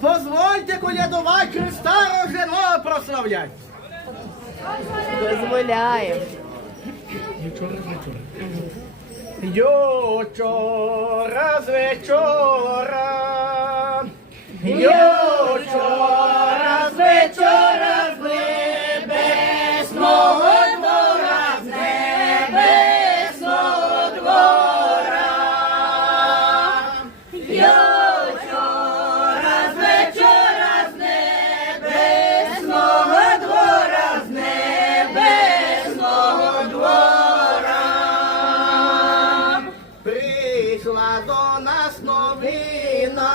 Позвольте колядувати Христа роженого прославлять. Дозволяємо. Йо вчора з вечора, йо Прийшла до нас новина.